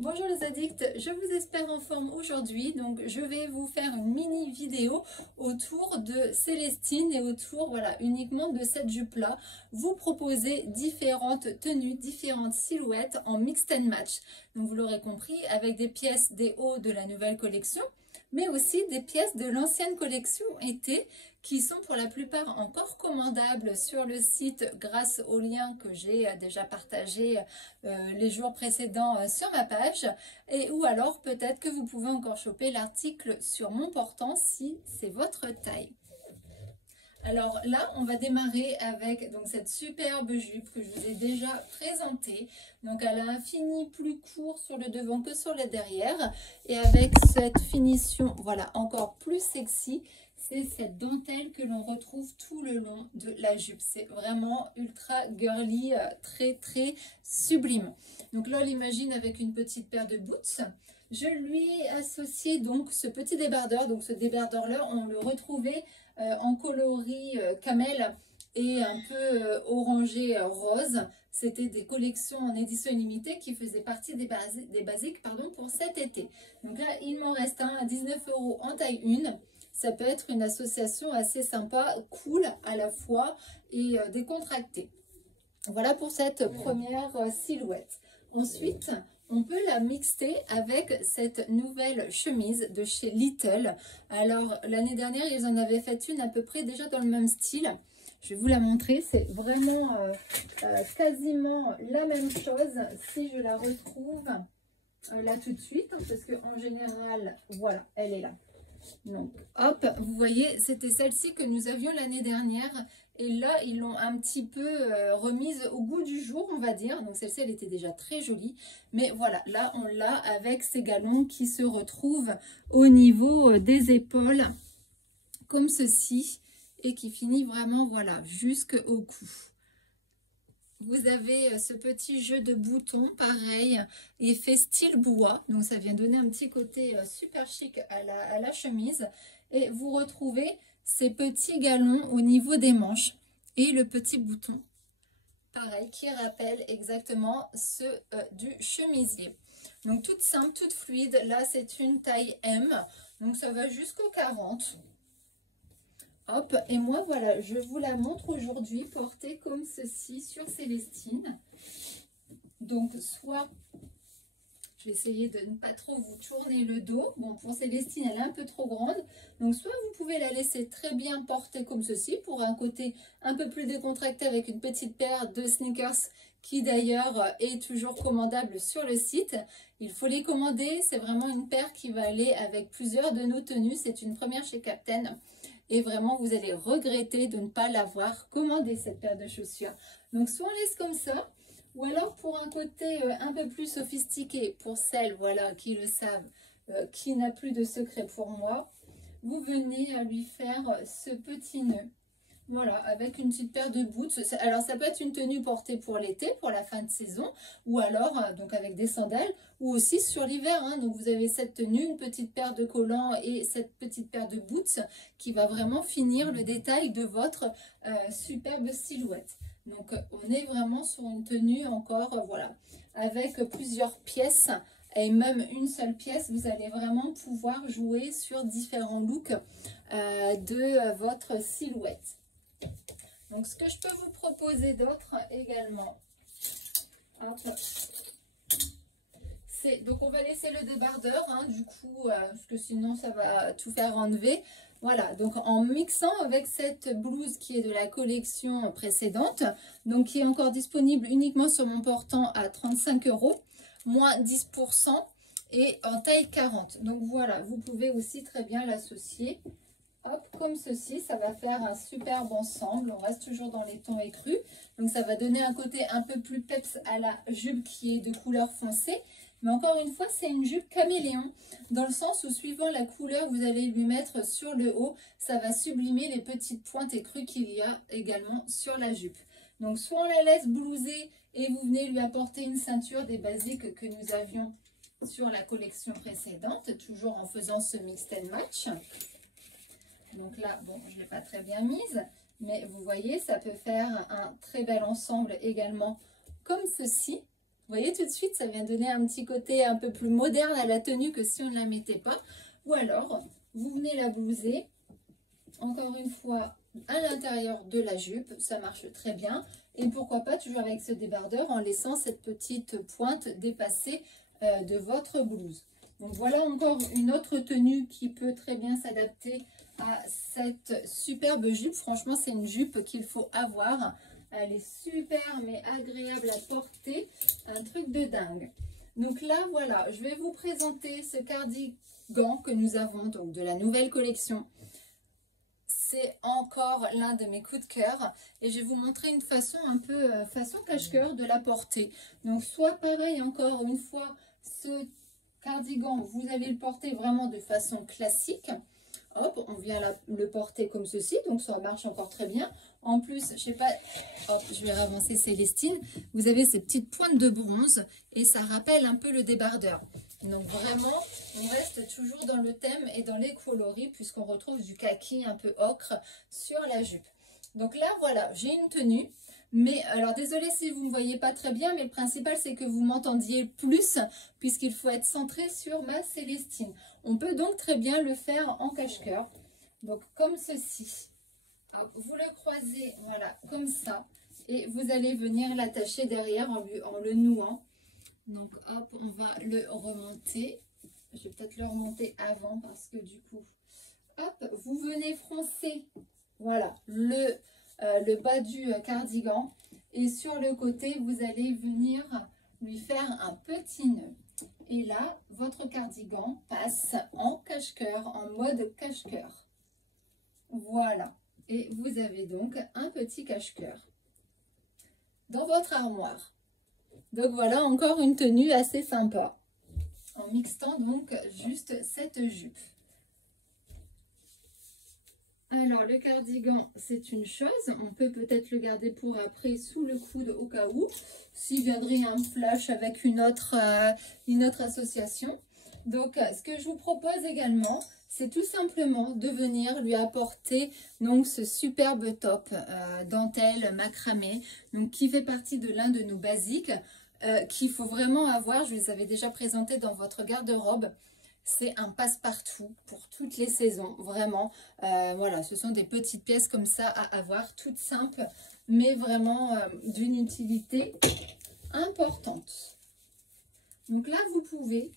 Bonjour les addicts, je vous espère en forme aujourd'hui. Donc je vais vous faire une mini vidéo autour de Célestine et autour uniquement de cette jupe là. Vous proposer différentes tenues, différentes silhouettes en mix and match. Donc vous l'aurez compris, avec des pièces des hauts de la nouvelle collection, mais aussi des pièces de l'ancienne collection été qui sont pour la plupart encore commandables sur le site grâce au lien que j'ai déjà partagé les jours précédents sur ma page, et ou alors peut-être que vous pouvez encore choper l'article sur mon portant si c'est votre taille. Alors là, on va démarrer avec cette superbe jupe que je vous ai déjà présentée. Donc elle a un fini plus court sur le devant que sur le derrière. Et avec cette finition, encore plus sexy, c'est cette dentelle que l'on retrouve tout le long de la jupe. C'est vraiment ultra girly, très très sublime. Donc là, on l'imagine avec une petite paire de boots. Je lui ai associé donc ce petit débardeur. Donc ce débardeur-là, on le retrouvait en coloris camel et un peu orangé rose. C'était des collections en édition limitée qui faisaient partie des basiques pour cet été. Donc là, il m'en reste un à 19 € en taille 1. Ça peut être une association assez sympa, cool à la fois et décontractée. Voilà pour cette première silhouette. Ensuite, on peut la mixer avec cette nouvelle chemise de chez Little. Alors, l'année dernière, ils en avaient fait une à peu près déjà dans le même style. Je vais vous la montrer. C'est vraiment quasiment la même chose. Si je la retrouve là tout de suite, parce qu'en général, voilà, elle est là. Donc, hop, vous voyez, c'était celle-ci que nous avions l'année dernière. Et là, ils l'ont un petit peu remise au goût du jour, on va dire. Donc, celle-ci, elle était déjà très jolie. Mais voilà, là, on l'a avec ces galons qui se retrouvent au niveau des épaules, comme ceci. Et qui finit vraiment, jusqu'au cou. Vous avez ce petit jeu de boutons, pareil, et fait style bois. Donc, ça vient donner un petit côté super chic à la chemise. Et vous retrouvez ces petits galons au niveau des manches et le petit bouton, pareil, qui rappelle exactement ceux du chemisier. Donc, toute simple, toute fluide. Là, c'est une taille M. Donc, ça va jusqu'au 40. Hop, et moi, voilà, je vous la montre aujourd'hui portée comme ceci sur Célestine. Donc, soit, je vais essayer de ne pas trop vous tourner le dos. Bon, pour Célestine, elle est un peu trop grande. Donc, soit vous pouvez la laisser très bien portée comme ceci, pour un côté un peu plus décontracté avec une petite paire de sneakers qui d'ailleurs est toujours commandable sur le site. Il faut les commander, c'est vraiment une paire qui va aller avec plusieurs de nos tenues. C'est une première chez Captain. Et vraiment, vous allez regretter de ne pas l'avoir commandé, cette paire de chaussures. Donc, soit on laisse comme ça, ou alors pour un côté un peu plus sophistiqué, pour celles qui le savent, qui n'a plus de secret pour moi, vous venez à lui faire ce petit nœud. Voilà, avec une petite paire de boots. Alors, ça peut être une tenue portée pour l'été, pour la fin de saison, ou alors donc avec des sandales, ou aussi sur l'hiver. Donc, vous avez cette tenue, une petite paire de collants et cette petite paire de boots qui va vraiment finir le détail de votre superbe silhouette. Donc, on est vraiment sur une tenue encore, avec plusieurs pièces. Et même une seule pièce, vous allez vraiment pouvoir jouer sur différents looks de votre silhouette. Donc, ce que je peux vous proposer d'autre également, c'est, donc on va laisser le débardeur, du coup, parce que sinon ça va tout faire enlever. Voilà, donc en mixant avec cette blouse qui est de la collection précédente, donc qui est encore disponible uniquement sur mon portant à 35 €, moins 10% et en taille 40. Donc voilà, vous pouvez aussi très bien l'associer. Hop, comme ceci, ça va faire un superbe ensemble. On reste toujours dans les tons écrus. Donc, ça va donner un côté un peu plus peps à la jupe qui est de couleur foncée. Mais encore une fois, c'est une jupe caméléon. Dans le sens où, suivant la couleur, vous allez lui mettre sur le haut. Ça va sublimer les petites pointes écrues qu'il y a également sur la jupe. Donc, soit on la laisse blouser et vous venez lui apporter une ceinture des basiques que nous avions sur la collection précédente. Toujours en faisant ce mix and match. Donc là, bon, je ne l'ai pas très bien mise, mais vous voyez, ça peut faire un très bel ensemble également, comme ceci. Vous voyez tout de suite, ça vient donner un petit côté un peu plus moderne à la tenue que si on ne la mettait pas. Ou alors, vous venez la blouser, encore une fois, à l'intérieur de la jupe, ça marche très bien. Et pourquoi pas toujours avec ce débardeur en laissant cette petite pointe dépasser de votre blouse. Donc voilà encore une autre tenue qui peut très bien s'adapter à cette superbe jupe. Franchement, c'est une jupe qu'il faut avoir. Elle est super mais agréable à porter. Un truc de dingue. Donc là, voilà, je vais vous présenter ce cardigan que nous avons donc de la nouvelle collection. C'est encore l'un de mes coups de cœur et je vais vous montrer une façon un peu façon cache-cœur de la porter. Donc soit pareil encore une fois, ce cardigan, vous allez le porter vraiment de façon classique. Hop, on vient le porter comme ceci, donc ça marche encore très bien. En plus, je sais pas, hop, je vais avancer Célestine. Vous avez ces petites pointes de bronze et ça rappelle un peu le débardeur. Donc vraiment, on reste toujours dans le thème et dans les coloris puisqu'on retrouve du kaki un peu ocre sur la jupe. Donc là, voilà, j'ai une tenue. Mais alors, désolé si vous ne me voyez pas très bien, mais le principal, c'est que vous m'entendiez plus puisqu'il faut être centré sur ma Célestine. On peut donc très bien le faire en cache-cœur. Donc, comme ceci. Alors, vous le croisez, voilà, comme ça. Et vous allez venir l'attacher derrière en le nouant. Donc, hop, on va le remonter. Je vais peut-être le remonter avant parce que du coup, hop, vous venez froncer, voilà, le bas du cardigan. Et sur le côté, vous allez venir lui faire un petit nœud. Et là, votre cardigan passe en cache-cœur, en mode cache-cœur. Voilà. Et vous avez donc un petit cache-cœur dans votre armoire. Donc voilà encore une tenue assez sympa, en mixtant donc juste cette jupe. Alors le cardigan, c'est une chose, on peut peut-être le garder pour après sous le coude au cas où, s'il viendrait un flash avec une autre association. Donc ce que je vous propose également, c'est tout simplement de venir lui apporter donc ce superbe top dentelle macramé, donc qui fait partie de l'un de nos basiques qu'il faut vraiment avoir. Je vous les avais déjà présentés dans votre garde-robe. C'est un passe-partout pour toutes les saisons, vraiment. Voilà, ce sont des petites pièces comme ça à avoir, toutes simples, mais vraiment d'une utilité importante. Donc là, vous pouvez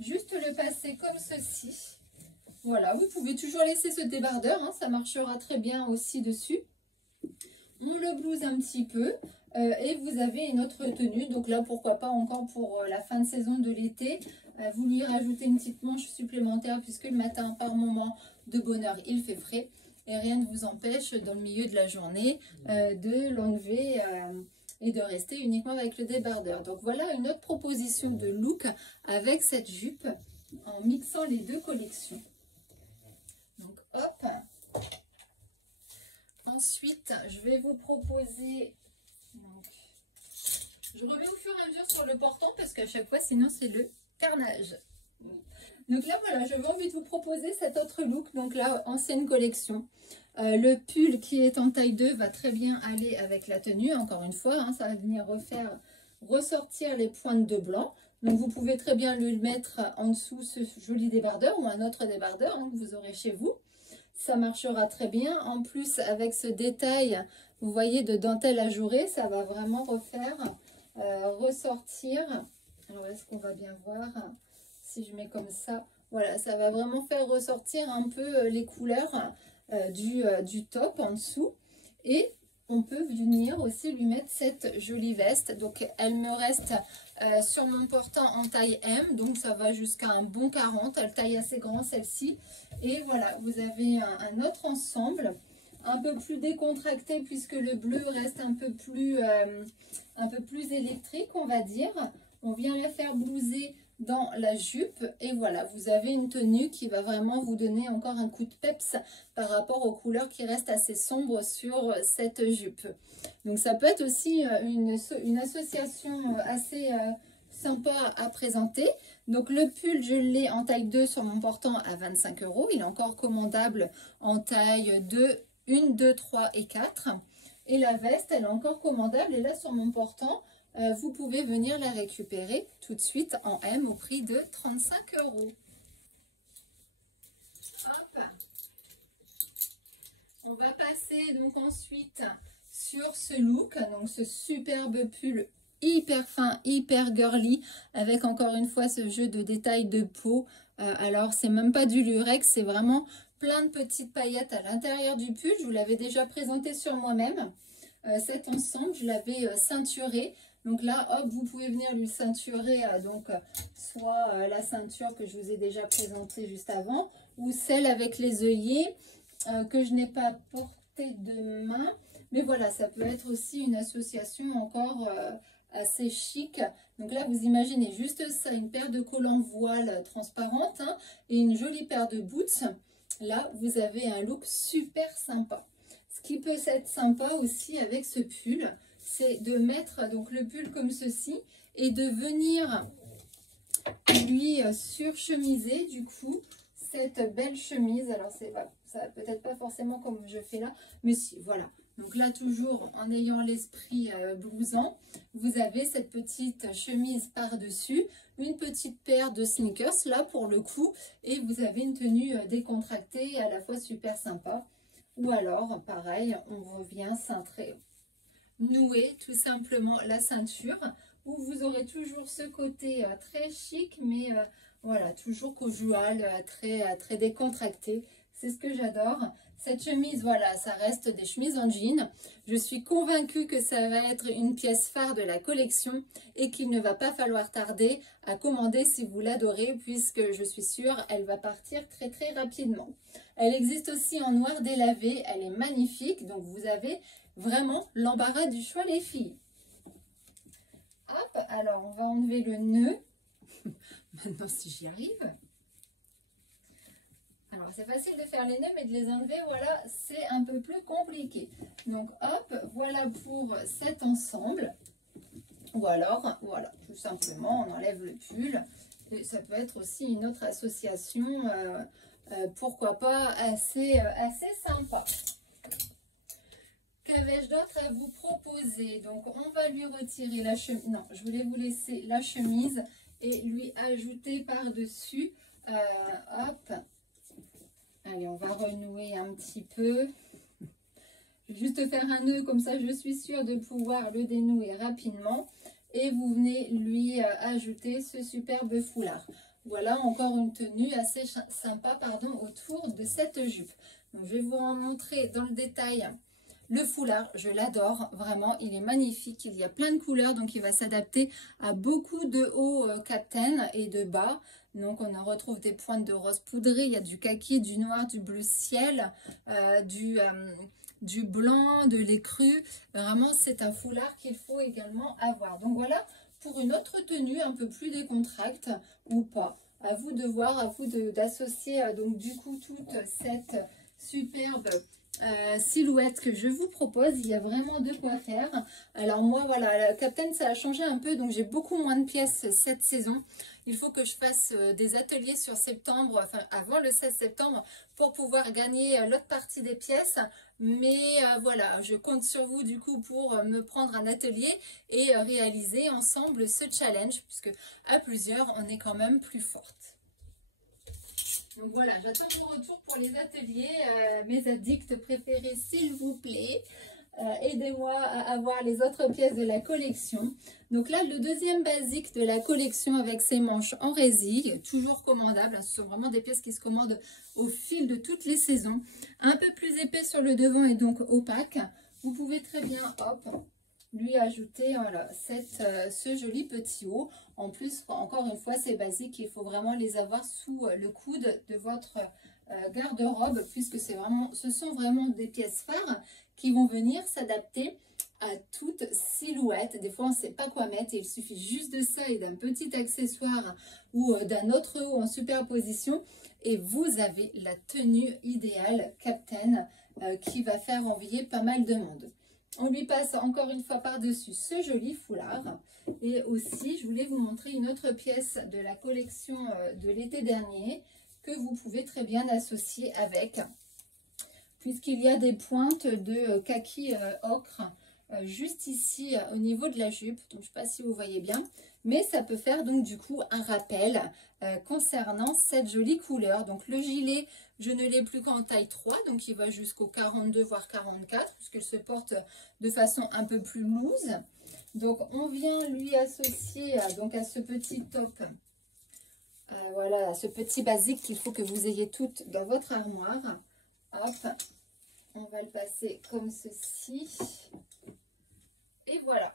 juste le passer comme ceci. Voilà, vous pouvez toujours laisser ce débardeur, hein, ça marchera très bien aussi dessus. On le blouse un petit peu et vous avez une autre tenue. Donc là, pourquoi pas encore pour la fin de saison de l'été, vous lui rajoutez une petite manche supplémentaire puisque le matin, par moment de bonne heure, il fait frais. Et rien ne vous empêche dans le milieu de la journée de l'enlever et de rester uniquement avec le débardeur. Donc voilà une autre proposition de look avec cette jupe en mixant les deux collections. Donc hop. Ensuite, je vais vous proposer, donc, je remets au fur et à mesure sur le portant parce qu'à chaque fois sinon c'est le carnage. Donc là voilà, j'avais envie de vous proposer cet autre look, donc là ancienne collection. Le pull qui est en taille 2 va très bien aller avec la tenue, encore une fois, hein, ça va venir ressortir les pointes de blanc. Donc vous pouvez très bien le mettre en dessous ce joli débardeur ou un autre débardeur hein, que vous aurez chez vous. Ça marchera très bien. En plus, avec ce détail, vous voyez, de dentelle ajourée, ça va vraiment ressortir. Alors, est-ce qu'on va bien voir? Si je mets comme ça, voilà, ça va vraiment faire ressortir un peu les couleurs du top en dessous. Et on peut venir aussi lui mettre cette jolie veste. Donc, elle me reste sur mon portant en taille M. Donc, ça va jusqu'à un bon 40. Elle taille assez grand, celle-ci. Et voilà, vous avez un autre ensemble, un peu plus décontracté puisque le bleu reste un peu plus électrique, on va dire. On vient la faire blouser dans la jupe et voilà, vous avez une tenue qui va vraiment vous donner encore un coup de peps par rapport aux couleurs qui restent assez sombres sur cette jupe. Donc ça peut être aussi une association assez sympa à présenter. Donc le pull, je l'ai en taille 2 sur mon portant à 25 €. Il est encore commandable en taille 2, 1, 2, 3 et 4. Et la veste, elle est encore commandable. Et là, sur mon portant, vous pouvez venir la récupérer tout de suite en M au prix de 35 €. Hop. On va passer donc ensuite sur ce look, donc ce superbe pull hyper fin, hyper girly, avec encore une fois ce jeu de détails de peau. Alors c'est même pas du lurex, c'est vraiment plein de petites paillettes à l'intérieur du pull. Je vous l'avais déjà présenté sur moi-même. Cet ensemble, je l'avais ceinturé. Donc là, hop, vous pouvez venir lui ceinturer soit la ceinture que je vous ai déjà présentée juste avant, ou celle avec les œillets que je n'ai pas porté de main. Mais voilà, ça peut être aussi une association encore assez chic. Donc là, vous imaginez juste ça, une paire de collants voile transparente et une jolie paire de boots. Là, vous avez un look super sympa. Ce qui peut être sympa aussi avec ce pull, c'est de mettre donc le pull comme ceci et de venir lui surchemiser du coup cette belle chemise. Alors c'est ça peut-être pas forcément comme je fais là, mais si, voilà. Donc là, toujours en ayant l'esprit blouson, vous avez cette petite chemise par-dessus, une petite paire de sneakers là pour le coup, et vous avez une tenue décontractée et à la fois super sympa. Ou alors, pareil, on revient cintrer, nouer tout simplement la ceinture, où vous aurez toujours ce côté très chic, mais voilà, toujours casual, très décontracté. C'est ce que j'adore. Cette chemise, voilà, ça reste des chemises en jean. Je suis convaincue que ça va être une pièce phare de la collection et qu'il ne va pas falloir tarder à commander si vous l'adorez, puisque je suis sûre elle va partir très rapidement. Elle existe aussi en noir délavé, elle est magnifique, donc vous avez vraiment l'embarras du choix les filles. Hop, alors on va enlever le nœud. Maintenant si j'y arrive. Alors c'est facile de faire les nœuds, mais de les enlever, voilà, c'est un peu plus compliqué. Donc hop, voilà pour cet ensemble. Ou alors, voilà, tout simplement, on enlève le pull. Et ça peut être aussi une autre association, pourquoi pas, assez sympa. Qu'avais-je d'autre à vous proposer? Donc on va lui retirer la chemise. Non, je voulais vous laisser la chemise et lui ajouter par-dessus. Hop. Allez, on va renouer un petit peu. Je vais juste faire un nœud, comme ça je suis sûre de pouvoir le dénouer rapidement. Et vous venez lui ajouter ce superbe foulard. Voilà encore une tenue assez sympa autour de cette jupe. Donc, je vais vous en montrer dans le détail le foulard. Je l'adore vraiment, il est magnifique. Il y a plein de couleurs, donc il va s'adapter à beaucoup de hauts Captain et de bas. Donc on en retrouve des pointes de rose poudré, il y a du kaki, du noir, du bleu ciel, du blanc, de l'écru. Vraiment c'est un foulard qu'il faut également avoir. Donc voilà pour une autre tenue un peu plus décontracte ou pas. À vous de voir, à vous d'associer donc du coup toute cette superbe silhouette que je vous propose. Il y a vraiment de quoi faire. Alors moi voilà, Captain ça a changé un peu, donc j'ai beaucoup moins de pièces cette saison. Il faut que je fasse des ateliers sur septembre, enfin avant le 16 septembre, pour pouvoir gagner l'autre partie des pièces. Mais voilà, je compte sur vous du coup pour me prendre un atelier et réaliser ensemble ce challenge, puisque à plusieurs on est quand même plus forte. Donc voilà, j'attends vos retours pour les ateliers, mes addicts préférés s'il vous plaît. Aidez-moi à avoir les autres pièces de la collection. Donc là, le deuxième basique de la collection avec ses manches en résille, toujours commandable. Ce sont vraiment des pièces qui se commandent au fil de toutes les saisons. Un peu plus épais sur le devant et donc opaque. Vous pouvez très bien, hop, lui ajouter voilà, ce joli petit haut. En plus, encore une fois, c'est basique. Il faut vraiment les avoir sous le coude de votre garde-robe, puisque ce sont vraiment des pièces phares qui vont venir s'adapter à toute silhouette. Des fois, on ne sait pas quoi mettre et il suffit juste de ça et d'un petit accessoire ou d'un autre haut en superposition et vous avez la tenue idéale Captain qui va faire envier pas mal de monde. On lui passe encore une fois par-dessus ce joli foulard. Et aussi, je voulais vous montrer une autre pièce de la collection de l'été dernier que vous pouvez très bien associer avec, puisqu'il y a des pointes de kaki ocre juste ici au niveau de la jupe. Donc, je ne sais pas si vous voyez bien. Mais ça peut faire donc du coup un rappel concernant cette jolie couleur. Donc, le gilet, je ne l'ai plus qu'en taille 3. Donc, il va jusqu'au 42 voire 44. Puisqu'il se porte de façon un peu plus loose. Donc, on vient lui associer donc à ce petit top. Voilà, ce petit basique qu'il faut que vous ayez toutes dans votre armoire. Hop, on va le passer comme ceci. Et voilà.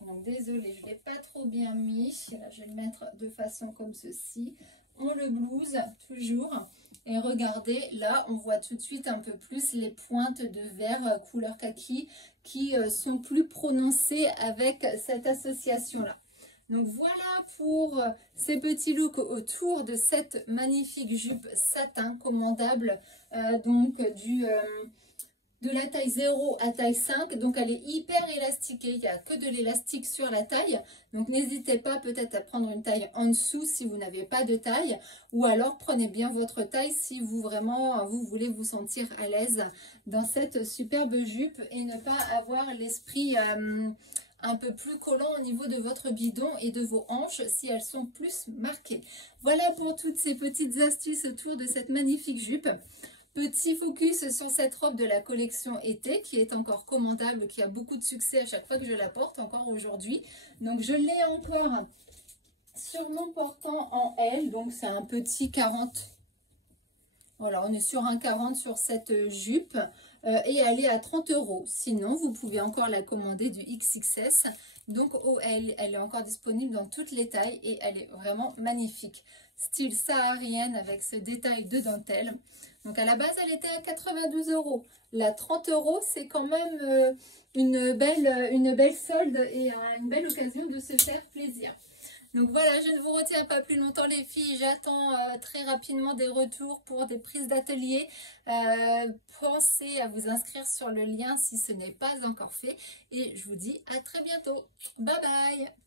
Donc, désolée, je ne l'ai pas trop bien mis. Là, je vais le mettre de façon comme ceci. On le blouse toujours. Et regardez, là, on voit tout de suite un peu plus les pointes de vert couleur kaki qui sont plus prononcées avec cette association-là. Donc voilà pour ces petits looks autour de cette magnifique jupe satin commandable de la taille 0 à taille 5. Donc elle est hyper élastiquée, il n'y a que de l'élastique sur la taille. Donc n'hésitez pas peut-être à prendre une taille en dessous si vous n'avez pas de taille. Ou alors prenez bien votre taille si vous voulez vous sentir à l'aise dans cette superbe jupe et ne pas avoir l'esprit un peu plus collant au niveau de votre bidon et de vos hanches si elles sont plus marquées. Voilà pour toutes ces petites astuces autour de cette magnifique jupe. Petit focus sur cette robe de la collection été qui est encore commandable, qui a beaucoup de succès à chaque fois que je la porte, encore aujourd'hui. Donc je l'ai encore sur mon portant en L, donc c'est un petit 40. Voilà, on est sur un 40 sur cette jupe et elle est à 30 €. Sinon, vous pouvez encore la commander du XXS. Donc au L, elle est encore disponible dans toutes les tailles et elle est vraiment magnifique. Style saharienne avec ce détail de dentelle. Donc à la base, elle était à 92 €. La 30 €, c'est quand même une belle solde et une belle occasion de se faire plaisir. Donc voilà, je ne vous retiens pas plus longtemps les filles, j'attends très rapidement des retours pour des prises d'atelier. Pensez à vous inscrire sur le lien si ce n'est pas encore fait et je vous dis à très bientôt. Bye bye!